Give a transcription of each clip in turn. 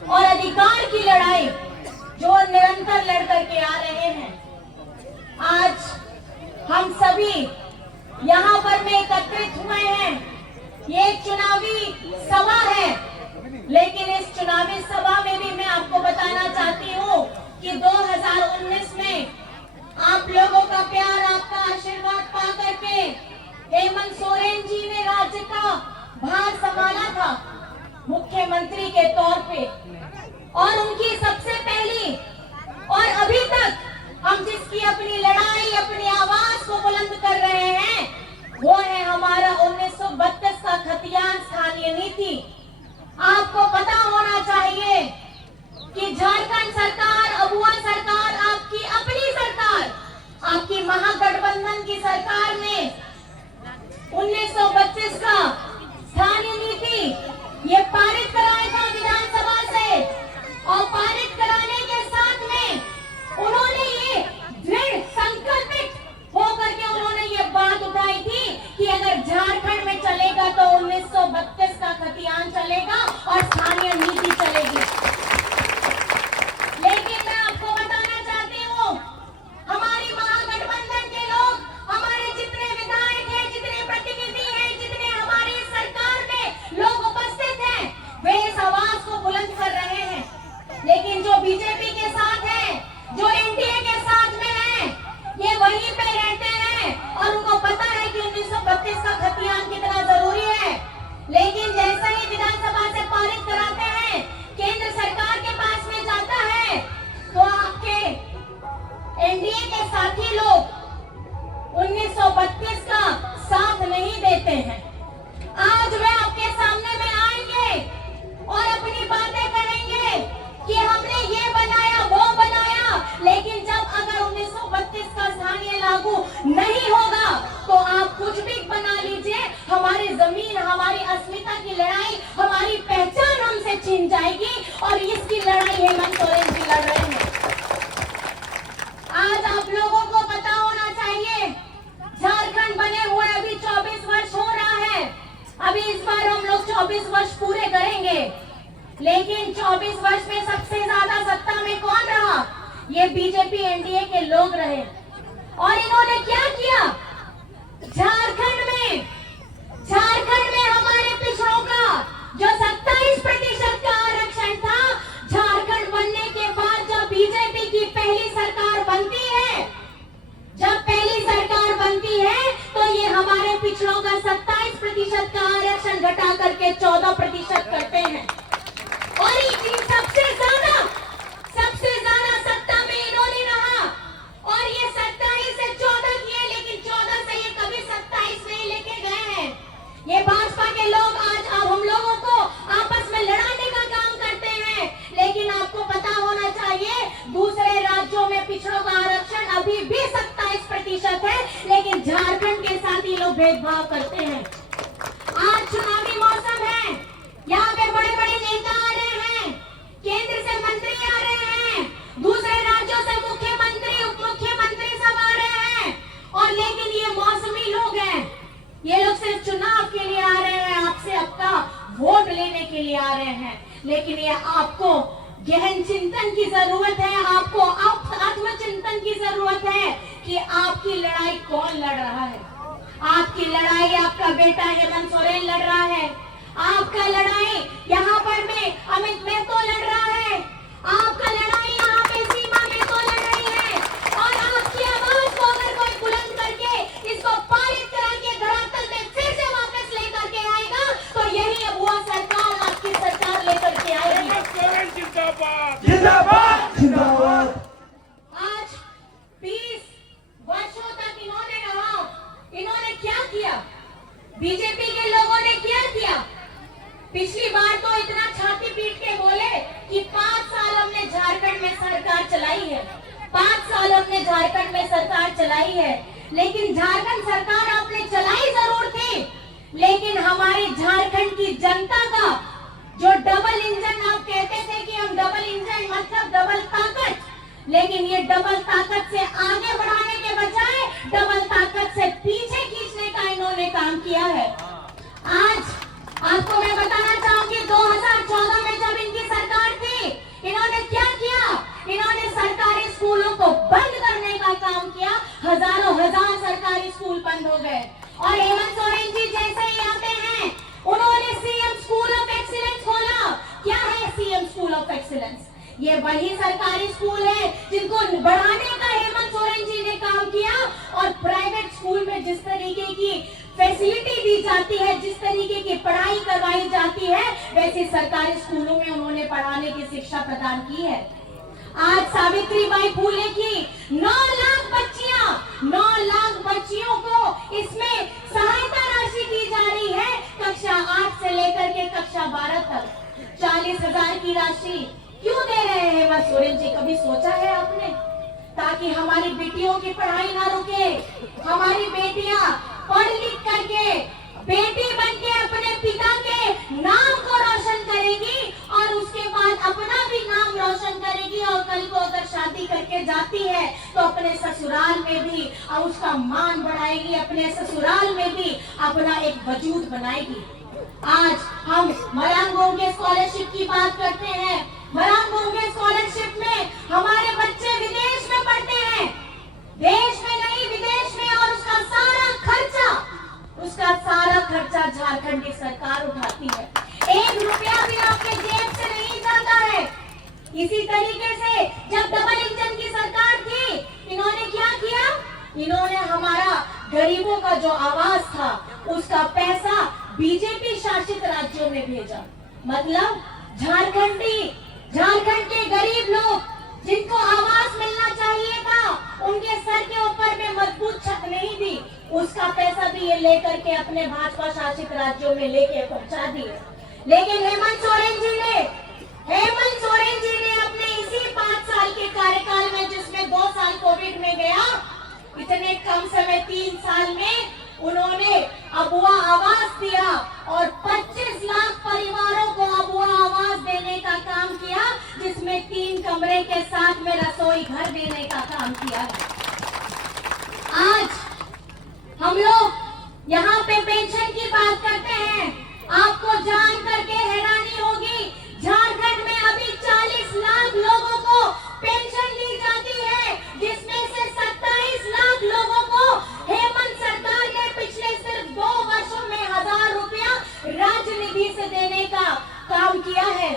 और अधिकार की लड़ाई जो निरंतर लड़ करके आ रहे हैं। आज हम सभी यहाँ पर में एकत्रित हुए हैं। ये एक चुनावी सभा है, लेकिन इस चुनावी सभा में भी मैं आपको बताना चाहती हूँ कि 2019 में आप लोगों का प्यार, आपका आशीर्वाद पा करके हेमंत सोरेन जी ने राज्य का भार संभाला था मुख्यमंत्री के तौर पे, और उनकी सबसे पहली और अभी तक हम जिसकी अपनी लड़ाई, अपनी आवाज को बुलंद कर रहे हैं, वो है हमारा 1932 का खतियान स्थानीय नीति। आपको पता होना चाहिए कि झारखंड सरकार, अबुआ सरकार, आपकी अपनी सरकार, आपकी महागठबंधन की सरकार ने 1932 का स्थानीय नीति ये पारित कराया था विधानसभा से, और पारित कराने के साथ में उन्होंने ये दृढ़ संकल्पित होकर के उन्होंने ये बात उठाई थी कि अगर झारखंड में चलेगा तो 1932 का खतियान चलेगा और स्थानीय नीति चलेगी। लेकिन मैं आपको बताना चाहती हूँ, हमारी महागठबंधन के लोग, हमारे जितने विधायक हैं, जितने प्रतिनिधि हैं, जितने हमारी सरकार में लोग उपस्थित हैं, वे इस आवाज को बुलंद कर रहे हैं। लेकिन जो बीजेपी के साथ है, जो एनडीए के साथ में है, ये वहीं पे रहते हैं और उनको पता है कि 1932 का खतियान कितना जरूरी है। लेकिन जैसे ही विधानसभा से पारित कराते हैं, केंद्र सरकार के पास में जाता है, तो आपके एनडीए के साथी लोग 1932 का साथ नहीं देते हैं। आज वे आपके सामने में आएंगे और अपनी बातें कहेंगे कि हमने ये बनाया, वो बनाया, लेकिन जब अगर 1932 का स्थानीय लागू नहीं होगा तो आप कुछ भी बना लीजिए, हमारी जमीन, हमारी अस्मिता की लड़ाई, हमारी पहचान हमसे छीन जाएगी, और इसकी लड़ाई हेमंत सोरेन जी लड़ रहे हैं। आज आप लोगों को पता होना चाहिए, झारखंड बने हुए अभी 24 वर्ष हो रहा है। अभी इस बार हम लोग 24 वर्ष पूरे करेंगे, लेकिन 24 वर्ष में सबसे ज्यादा सत्ता में कौन रहा? ये बीजेपी एनडीए के लोग रहे। और इन्होंने क्या किया? झारखंड में हमारे पिछड़ों का जो 27% का आरक्षण था, झारखंड बनने के बाद जब बीजेपी की पहली सरकार बनती है, तो ये हमारे पिछड़ों का 27% का आरक्षण घटा करके 14% करते हैं। और इन सबसे ज्यादा सत्ता में इन्होंने रहा, और ये 27 से 14 किए, लेकिन 14 से ये कभी 27 नहीं लेके गए हैं। ये भाजपा के लोग आज अब हम लोगों को आपस में लड़ाने का काम करते हैं, लेकिन आपको पता होना चाहिए दूसरे राज्यों में पिछड़ों का आरक्षण अभी भी 27% है, लेकिन झारखंड के साथ ही लोग भेदभाव करते हैं। आज चुनावी मौसम है, यहाँ पे बड़े बड़े नेता आ रहे हैं, केंद्र से मंत्री आ रहे हैं, दूसरे राज्यों से मुख्यमंत्री, उप मुख्यमंत्री सब आ रहे हैं, और लेकिन ये मौसमी लोग हैं, ये लोग सिर्फ चुनाव के लिए आ रहे हैं, आपसे आपका वोट लेने के लिए आ रहे हैं। लेकिन ये आपको गहन चिंतन की जरूरत है, आपको आत्मचिंतन की जरूरत है कि आपकी लड़ाई कौन लड़ रहा है। आपकी लड़ाई आपका बेटा हेमंत सोरेन लड़ रहा है, आपका लड़ाई यहाँ पर में अमित महतो लड़ रहा है, आपका लड़ाई यहाँ पे सीमा महतो लड़ रही है, और आपकी आवाज को अगर कोई बुलंद करके इसको पारित करा के धरातल में फिर से वापस लेकर के आएगा, तो यही अबुआ सरकार, आपकी सरकार लेकर के आएगी। जिंदाबाद जिंदाबाद जिंदाबाद। आज 20 वर्षों तक इन्होंने रहा, इन्होंने क्या किया? बीजेपी के लोगों ने क्या किया? पिछली बार तो इतना छाती पीट के बोले कि 5 साल हमने झारखंड में सरकार चलाई है, 5 साल हमने झारखंड में सरकार चलाई है। लेकिन झारखंड सरकार आपने चलाई जरूर थी, लेकिन हमारी झारखंड की जनता का जो डबल इंजन, आप कहते थे कि हम डबल इंजन मतलब डबल ताकत, लेकिन ये डबल ताकत से आगे बढ़ाने के बजाय डबल ताकत से पीछे खींचने का इन्होंने काम किया है। आज आपको मैं बताना चाहूंगी 2014 में जब इनकी सरकार थी, सरकारी स्कूल बंद हो गए। और हेमंत सोरेन जी जैसे ही आते हैं, उन्होंने सीएम स्कूल ऑफ एक्सीलेंस खोला। क्या है सीएम स्कूल ऑफ एक्सीलेंस? ये वही सरकारी स्कूल है जिनको बढ़ाने का हेमंत सोरेन जी ने काम किया। और प्राइवेट स्कूल में जिस तरीके की फैसिलिटी दी जाती है, जिस तरीके की पढ़ाई करवाई जाती है, वैसे सरकारी स्कूलों में उन्होंने पढ़ाने की शिक्षा प्रदान की है। आज सावित्रीबाई फूले की 9 लाख बच्चियों को इसमें सहायता राशि दी जा रही है। कक्षा 8 से लेकर के कक्षा 12 तक 40,000 की राशि क्यों दे रहे हैं हेमंत सोरेन जी? कभी सोचा है आपने? ताकि हमारी बेटियों की पढ़ाई ना रुके, हमारी बेटियां पढ़ लिख करके बेटी बनके अपने पिता के नाम को रोशन करेगी और उसके बाद अपना भी नाम रोशन करेगी। और कल को अगर शादी करके जाती है तो अपने ससुराल में भी उसका मान बढ़ाएगी, अपने ससुराल में भी अपना एक वजूद बनाएगी। आज हम मरांगों के स्कॉलरशिप की बात करते हैं। मरांगों के स्कॉलरशिप में हमारे बच्चे विदेश में पढ़ते हैं, देश में नहीं विदेश में, और उसका सारा खर्चा झारखंड की सरकार उठाती है। 1 रुपया भी आपके जेब से नहीं जाता है। इसी तरीके से जब डबल इंजन की सरकार थी, इन्होंने क्या किया? इन्होंने हमारा गरीबों का जो आवाज था उसका पैसा बीजेपी शासित राज्यों में भेजा। मतलब झारखंड के गरीब लोग जिनको आवास मिलना चाहिए था, उनके सर के ऊपर में मजबूत छत नहीं दी, उसका पैसा भी ये लेकर के अपने भाजपा शासित राज्यों में लेके पहुंचा दिए। लेकिन हेमंत सोरेन जी ने अपने इसी 5 साल के कार्यकाल में, जिसमें 2 साल कोविड में गया, इतने कम समय 3 साल में उन्होंने अबुआ आवास दिया और 25 लाख परिवारों को अबुआ आवास देने का काम किया, जिसमें 3 कमरे के साथ में रसोई घर देने का काम किया है। आज हम लोग यहाँ पे पेंशन की बात करते हैं। आपको जान करके हैरानी होगी, झारखंड में अभी 40 लाख लोगों को पेंशन दी जाती है, जिसमें से 27 लाख लोगों को हेमंत सरकार ने पिछले सिर्फ 2 वर्षों में 1000 रुपया राज्य निधि से देने का काम किया है।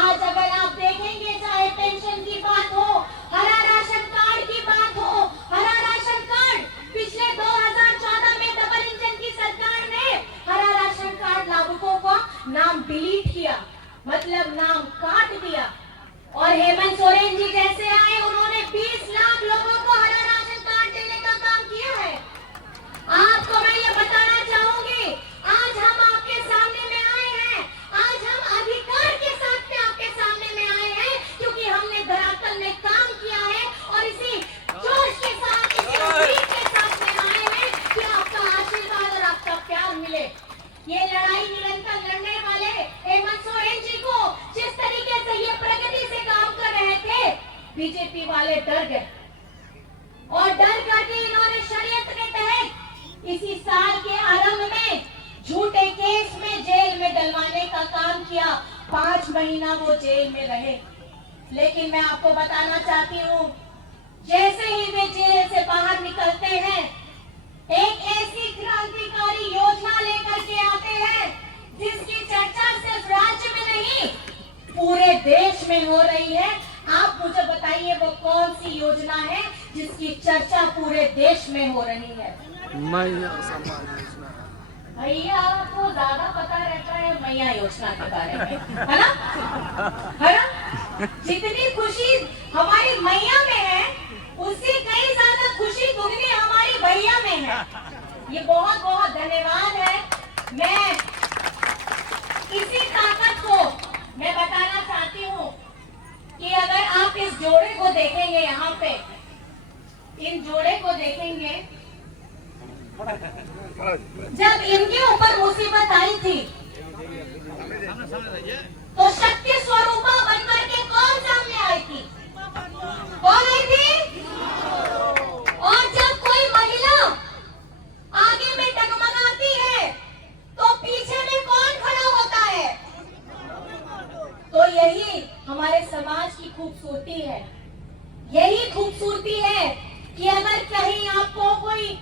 आज अगर आप देखेंगे, चाहे पेंशन की बात हो, हरा राशन कार्ड की बात हो, हरा राशन कार्ड पिछले 2014 में डबल इंजन की सरकार ने हरा राशन कार्ड लाभुकों का नाम डिलीट किया, मतलब नाम काट दिया। और हेमंत सोरेन जी जैसे आए, उन्होंने 20 लाख लोगों को हरा राशन कार्ड देने का काम किया है। आपको मैं ये बताना चाहूंगी, आज हम आपके सामने में आए हैं, आज हम अधिकार के साथ में आपके सामने में आए हैं, क्योंकि हमने धरातल में काम किया है और इसी जोश के साथ, इसी उम्मीद के साथ में आए हैं कि आपका आशीर्वाद और आपका प्यार मिले। ये लड़ाई निरंतर लड़ने वाले हेमंत सोरेन जी को जिस तरीके से ये प्रगति से काम कर रहे थे, बीजेपी वाले डर गए और डर करके इन्होंने षड्यंत्र के तहत इसी साल के आरंभ में झूठे केस में जेल में डलवाने का काम किया। 5 महीना वो जेल में रहे। लेकिन मैं आपको बताना चाहती हूँ, जैसे ही वे जेल से बाहर निकलते हैं, एक ऐसी क्रांतिकारी योजना लेकर के आते हैं जिसकी चर्चा सिर्फ राज्य में नहीं पूरे देश में हो रही है। आप मुझे बताइए वो कौन सी योजना है जिसकी चर्चा पूरे देश में हो रही है? मैया सम्मान योजना। भैया आपको ज्यादा पता रहता है मैया योजना के बारे में, है ना? जितनी खुशी हमारी मैया में है, उससे कई ज्यादा खुशी दुगनी हमारी भैया में है। ये बहुत बहुत धन्यवाद है। मैं इसी ताकत को मैं बताना चाहती हूँ कि अगर आप इस जोड़े को देखेंगे, यहाँ पे इन जोड़े को देखेंगे, जब इनके ऊपर मुसीबत आई थी तो शक्ति स्वरूपा बनकर के कौन सामने आई थी? कौन आई थी? और जब कोई महिला आगे में डगमगाती है तो पीछे में कौन खड़ा होता है? तो यही हमारे समाज की खूबसूरती है। यही खूबसूरती है कि अगर कहीं आपको कोई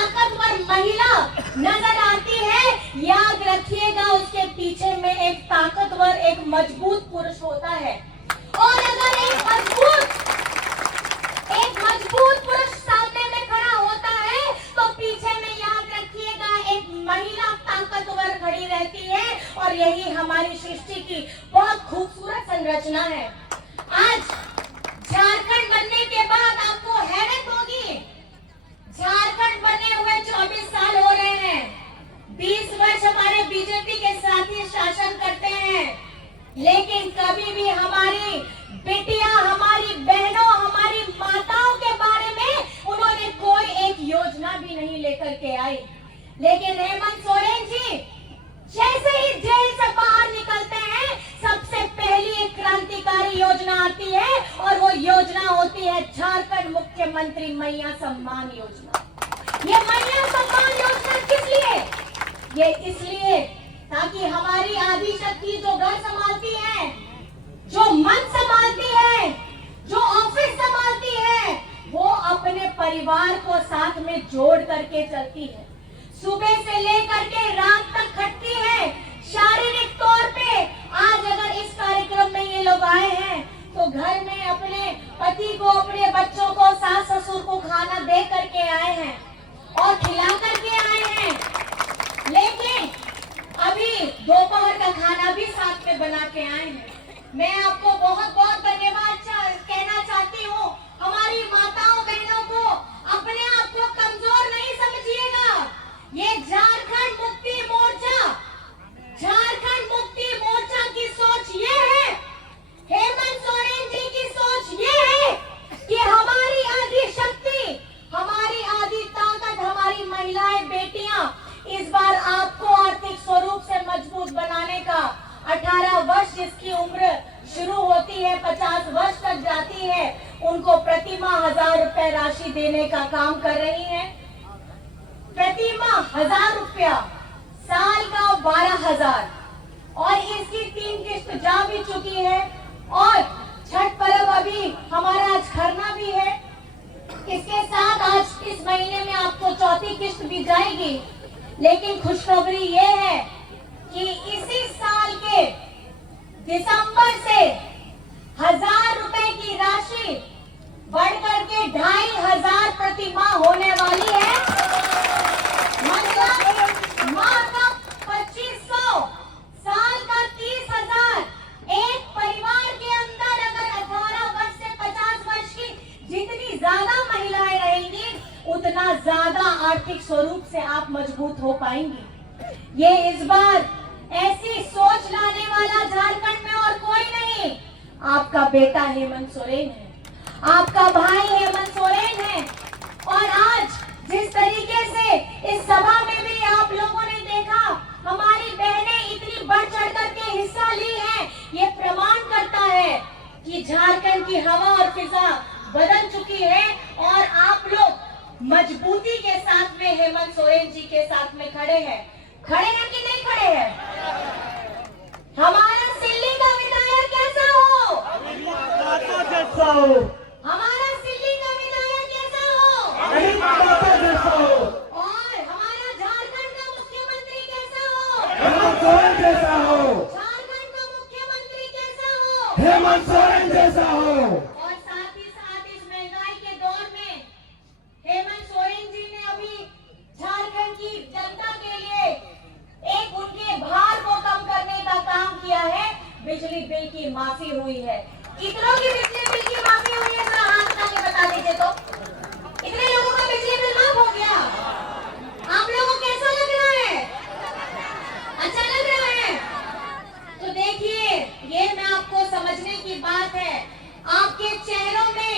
ताकतवर महिला नजर आती है, याद रखिएगा उसके पीछे में एक ताकतवर, एक मजबूत पुरुष होता है। और अगर एक मजबूत पुरुष सामने में खड़ा होता है तो पीछे में याद रखिएगा एक महिला ताकतवर खड़ी रहती है। और यही हमारी सृष्टि की बहुत खूबसूरत संरचना है। आज झारखंड बनने के बाद आपको हैरत होगी, झारखंड बने हुए 24 साल हो रहे हैं, 20 वर्ष हमारे बीजेपी के साथी शासन करते हैं, लेकिन कभी भी हमारी बेटियां, हमारी बहनों, हमारी माताओं के बारे में उन्होंने कोई एक योजना भी नहीं लेकर के आई। लेकिन हेमंत सोरेन जी जैसे ही जेल से बाहर निकलते हैं, सबसे पहली एक क्रांतिकारी योजना आती है और वो योजना होती है झारखंड मुख्यमंत्री मैया सम्मान योजना। ये मैया सम्मान योजना किस लिए? ये इसलिए ताकि हमारी आदि शक्ति जो घर संभालती है, जो मन संभालती है, जो ऑफिस संभालती है, वो अपने परिवार को साथ में जोड़ करके चलती है। सुबह से लेकर के रात तक खटती है शारीरिक तौर पे। आज अगर इस कार्यक्रम में ये लोग आए हैं तो घर में अपने पति को, अपने बच्चों को, सास ससुर को खाना दे करके आए हैं और खिला करके आए हैं। लेकिन अभी दोपहर का खाना भी साथ में बना के आए हैं। मैं आपको बहुत बहुत धन्यवाद कहना चाहती हूँ। हमारी माताओं बहनों को अपने आप को कमजोर नहीं समझिएगा। ये झारखंड मुक्ति मोर्चा की सोच ये है, हेमंत सोरेन जी की सोच ये है कि हमारी आदि शक्ति, हमारी आदि ताकत, हमारी महिलाएं, बेटियां इस बार आपको आर्थिक स्वरूप से मजबूत बनाने का 18 वर्ष जिसकी उम्र शुरू होती है 50 वर्ष तक जाती है, उनको प्रति माह 1000 रुपए राशि देने का काम कर रही है। प्रति माह 1000 रुपया, साल का 12,000, और इसकी 3 किस्त जा भी चुकी है। और छठ पर्व अभी हमारा आज खरना भी है, इसके साथ आज इस महीने में आपको 4थी किस्त भी जाएगी। लेकिन खुशखबरी ये है कि इसी साल के दिसंबर से 1000 रुपए की राशि बढ़कर के 2500 प्रति माह होने वाली है। मतलब माह का 2500, साल का 30,000। एक परिवार के अंदर अगर 18 वर्ष से 50 वर्ष की जितनी ज्यादा महिलाएं रहेंगी, उतना ज्यादा आर्थिक स्वरूप से आप मजबूत हो पाएंगी। ये इस बार ऐसी सोच लाने वाला झारखंड में और कोई नहीं, आपका बेटा हेमंत सोरेन है, आपका भाई हेमंत सोरेन है। और आज जिस तरीके से इस सभा में भी आप लोगों ने देखा, हमारी बहनें इतनी बढ़ चढ़ करके हिस्सा ली है, ये प्रमाण करता है कि झारखंड की हवा और फिजा बदल चुकी है और आप लोग मजबूती के साथ में हेमंत सोरेन जी के साथ में खड़े हैं कि नहीं खड़े हैं? हमारा सिल्ली का विधायक कैसा हो? हमारा सिल्ली का विधायक कैसा हो? और हमारा झारखंड का मुख्यमंत्री कैसा हो? झारखंड का मुख्यमंत्री कैसा हो? हेमंत सोरेन जैसा हो। और साथ ही साथ इस महंगाई के दौर में हेमंत सोरेन जी ने अभी झारखंड की जनता के लिए एक उनके भार को कम करने का काम किया है। बिजली बिल की माफी हुई है। कितनों की बिजली बिल की माफी हुई है? जरा हाथ उठा के बता दीजिए तो। इतने लोगों का बिजली बिल माफ हो गया। आप लोगों को कैसा लग रहा है? अच्छा लग रहा है? तो देखिए, ये मैं आपको समझने की बात है। आपके चेहरों में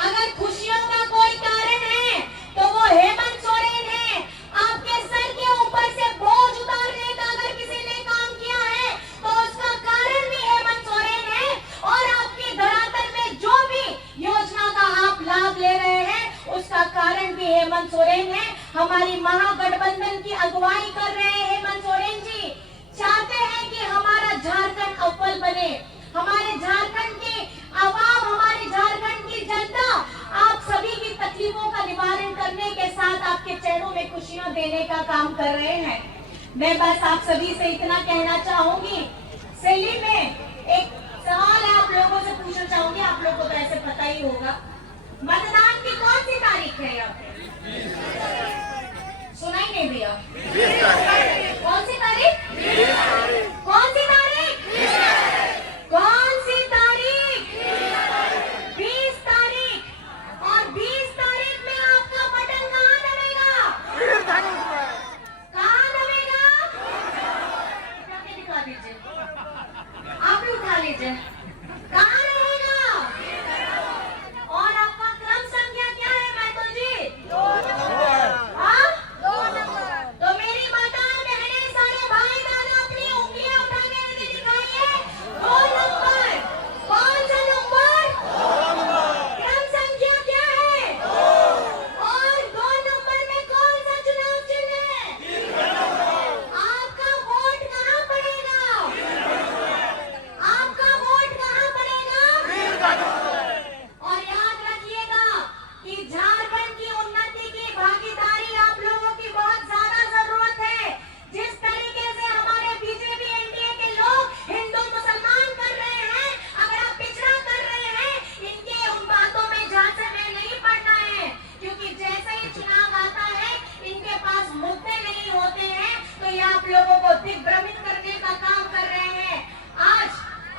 अगर खुशियों का कोई कारण है तो वो हेमंत सोरेन है। आपके सर के ऊपर से बोझ उतारने का अगर किसी ने काम किया है तो उसका कारण भी हेमंत सोरेन है। और आपकी धरातल में जो भी योजना का आप लाभ ले रहे हैं उसका कारण भी हेमंत सोरेन है। हमारी महागठबंधन की अगुवाई कर रहे हैं हेमंत सोरेन जी। चाहते हैं कि हमारा झारखंड अव्वल बने। हमारे झारखंड की आवाम, हमारी झारखंड की जनता आप सभी की तकलीफों का निवारण करने के साथ आपके चेहरों में खुशियां देने का काम कर रहे हैं। मैं बस आप सभी से इतना कहना चाहूंगी, सिल्ली में एक सवाल आप लोगों से पूछना चाहूंगी, आप लोगों को तो ऐसे पता ही होगा, मतदान की कौन सी तारीख है यहाँ पे? सुनाई नहीं भैया? कौन सी तारीख? कौन सी तारीख? कौन सी तारीख? 20 तारीख। और 20 तारीख में आपका बटन कहाँ दबेगा? कहाँ दबेगा? जाके दिखा दीजिए, आप भी उठा लीजिए। कहाँ रहेगा? और आपका क्रम संख्या क्या है महतो जी? 2 नंबर। हाँ? 2 नंबर। तो मेरी माता बहनें सारे भाई दादा अपनी उंगलियां उठा के मुझे दिखाइए। 2 नंबर। कौन सा नंबर? 2 नंबर। क्रम संख्या क्या है? 2। और 2 नंबर में कौन सा चुनाव चिन्ह है? आपका वोट कहाँ पड़ेगा? आपका वोट कहाँ पड़ेगा? और याद रखिएगा कि झारखंड की उन्नति की भागीदारी आप लोगों की बहुत ज्यादा जरूरत है। जिस तरीके से हमारे बीजेपी एनडीए के लोग हिंदू मुसलमान कर रहे हैं, अगर आप पिछड़ा कर रहे हैं, इनके उन बातों में झांसे में नहीं पड़ना है, क्योंकि जैसे ही चुनाव आता है इनके पास मुद्दे नहीं होते हैं, तो ये आप लोगों को दिग्भ्रमित करने का काम कर रहे हैं। आज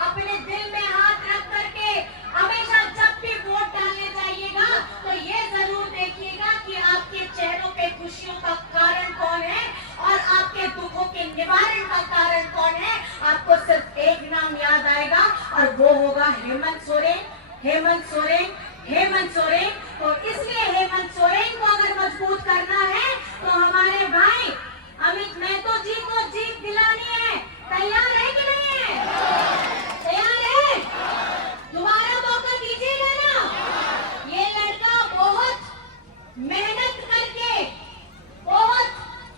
अपने दिल में हाथ रख करके हमेशा जब भी वोट डालने जाइएगा तो ये जरूर देखिएगा कि आपके चेहरों पे खुशियों का कारण कौन है और आपके दुखों के निवारण का कारण कौन है। आपको सिर्फ एक नाम याद आएगा और वो होगा हेमंत सोरेन। हेमंत सोरेन, हेमंत सोरेन। तो इसलिए हेमंत सोरेन को अगर मजबूत करना है तो हमारे भाई अमित महतो जी को जीत दिलानी है। तैयार है कि नहीं है? तैयार है? दोबारा मौका दीजिएगा ना? ये लड़का बहुत मेहनत करके, बहुत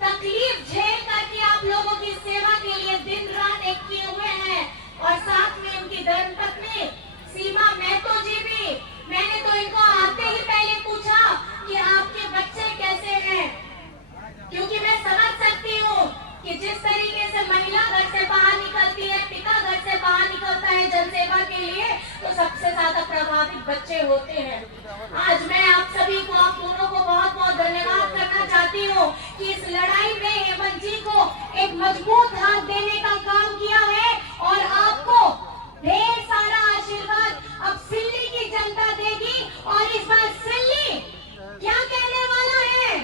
तकलीफ झेल करके आप लोगों की सेवा के लिए दिन रात एक किए हुए हैं, और साथ में उनकी धर्मपत्नी सीमा महतो जी भी। मैंने तो इनको आते ही पहले पूछा कि आपके बच्चे कैसे हैं, क्योंकि मैं समझ सकती हूँ कि जिस तरीके से महिला घर से बाहर निकलती है, पिता घर से बाहर निकलता है जनसेवा के लिए, तो सबसे ज्यादा प्रभावित बच्चे होते हैं। आज मैं आप सभी को, आप दोनों को बहुत बहुत धन्यवाद करना चाहती हूँ कि इस लड़ाई में हेमंत जी को एक मजबूत हाथ देने का काम किया है, और आपको ढेर सारा आशीर्वाद अब सिल्ली की जनता देगी। और इस बार सिल्ली क्या कहने वाला है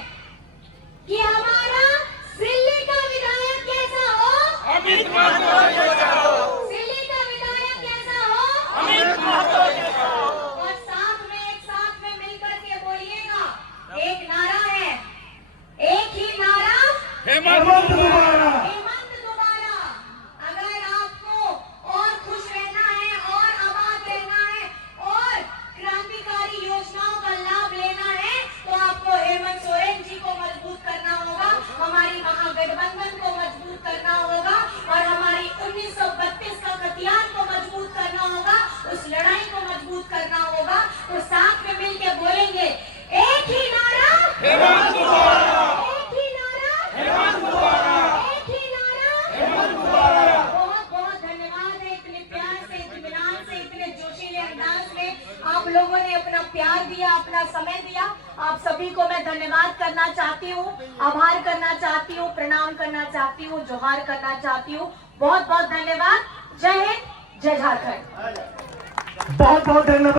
कि हमारा सिल्ली का विधायक कैसा हो? अमित महतो जैसा हो। सिल्ली का विधायक कैसा हो? अमित महतो जैसा हो। और एक साथ में मिलकर के बोलिएगा, एक नारा है, एक ही नारा, हेमंत दोबारा। हेमंत दोबारा। अगर आपको और खुश रहना है और आबाद रहना है और क्रांतिकारी योजनाओं का लाभ लेना है, तो आपको हेमंत सोरेन जी को मजबूत करना होगा, हमारी महागठबंधन को मजबूत करना होगा, और हमारी 1932 का खतियान को मजबूत करना होगा, उस लड़ाई को मजबूत करना होगा। तो साथ में मिलके बोलेंगे, एक ही नारा, हेमंत दोबारा। एक ही नारा, हेमंत दोबारा। एक ही नारा, हेमंत दोबारा। बहुत बहुत धन्यवाद है, इतने प्यार से, इत्मीनान से, इतने जोशीले अंदाज में आप लोगों ने अपना प्यार दिया, अपना समय दिया। आप सभी को मैं धन्यवाद करना चाहती हूँ, आभार करना चाहती हूँ, प्रणाम करना चाहती हूँ, जोहार करना चाहती हूँ। बहुत बहुत धन्यवाद। जय हिंद, जय झारखंड। बहुत बहुत धन्यवाद।